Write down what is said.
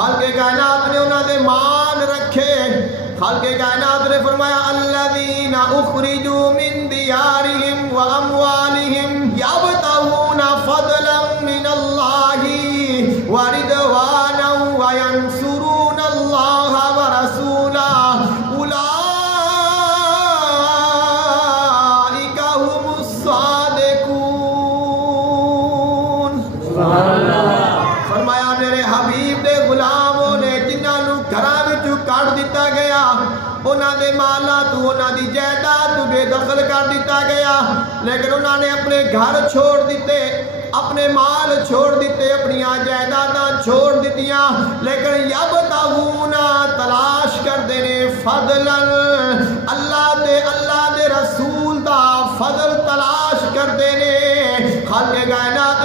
خالق کائنات نے انہاں دے مان رکھے. خالق کائنات نے فرمایا الذین اخرجوا من دیارہم واموالہم یبتغون فضلا من اللہ ورضوانا وینصرون اللہ ورسولہ اولئک هم الصادقون. فرمایا میرے حبیب دے غلاموں نے جنہاں نو گھراں وچوں کڈ دتا گیا, انہاں دے مالاں تو انہاں دی جائیداد تو بے دخل کر دیتا گیا, لیکن انہاں نے اپنے گھر چھوڑ دیتے, اپنے مال چھوڑ دیتے, اپنی جائیداداں چھوڑ دیتیاں, لیکن یبتغون تلاش کردے نے فضلا اللہ دے رسول دا فضل تلاش کردے نے. خالق کائنات